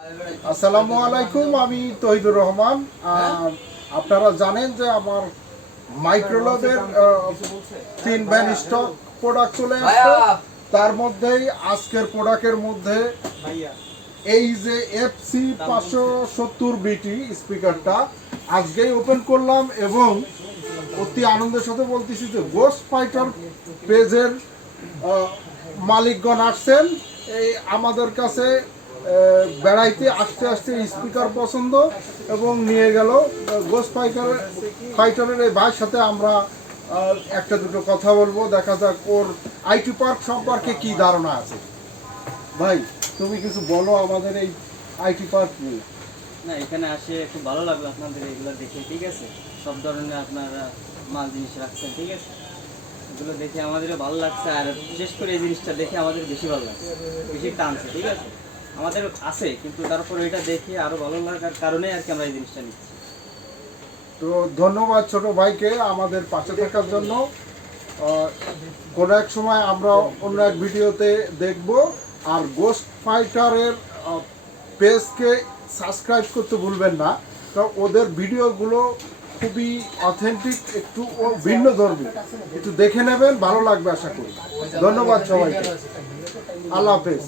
আসসালামু আলাইকুম, আমি তহিদুর রহমান। আপনারা জানেন যে আমার মাইক্রোলবের 3 ভ্যান স্টক প্রোডাক্ট চলে আসছে। তার মধ্যেই আজকের প্রোডাক্টের মধ্যে এই যে FC 570 বিটি স্পিকারটা আজকেই ওপেন করলাম এবং অতি আনন্দের সাথে বলতেছি যে গোস্ট ফাইটার পেজের মালিকগণ আসছেন এই আমাদের কাছে বেড়াইতে। আসতে আসতে স্পিকার পছন্দ এবং নিয়ে গেল। গোস্ট ফাইটারের এই ভাইয়ের সাথে আমরা একটা দুটো কথা বলবো, দেখা যাক ওর আইটি পার্ক সম্পর্কে কি ধারণা আছে। ভাই, তুমি কিছু বলো আমাদের এই আইটি পার্ক নিয়ে। না, এখানে আসে খুব ভালো লাগলো আপনাদের এগুলো দেখে। ঠিক আছে, সব ধরনের আপনারা মাল জিনিস রাখছেন। ঠিক আছে, এগুলো দেখে আমাদেরও ভালো লাগছে, আর বিশেষ করে এই জিনিসটা দেখে আমাদের বেশি ভালো লাগছে, বেশি টানছে। ঠিক আছে, আমাদের আছে, কিন্তু তারপর এটা দেখে আরো ভালো লাগার কারণে আর কি আমরা এই জিনিসটা নিচ্ছি। তো ধন্যবাদ ছোট ভাইকে আমাদের পাশে থাকার জন্য। কোনো এক সময় আমরা অন্য এক ভিডিওতে দেখব। আর গোস্ট ফাইটারের পেজকে সাবস্ক্রাইব করতে ভুলবেন না, কারণ ওদের ভিডিওগুলো খুবই অথেন্টিক, একটু ভিন্ন ধর্মী। একটু দেখে নেবেন, ভালো লাগবে আশা করি। ধন্যবাদ সবাইকে, আল্লাহ হাফেজ।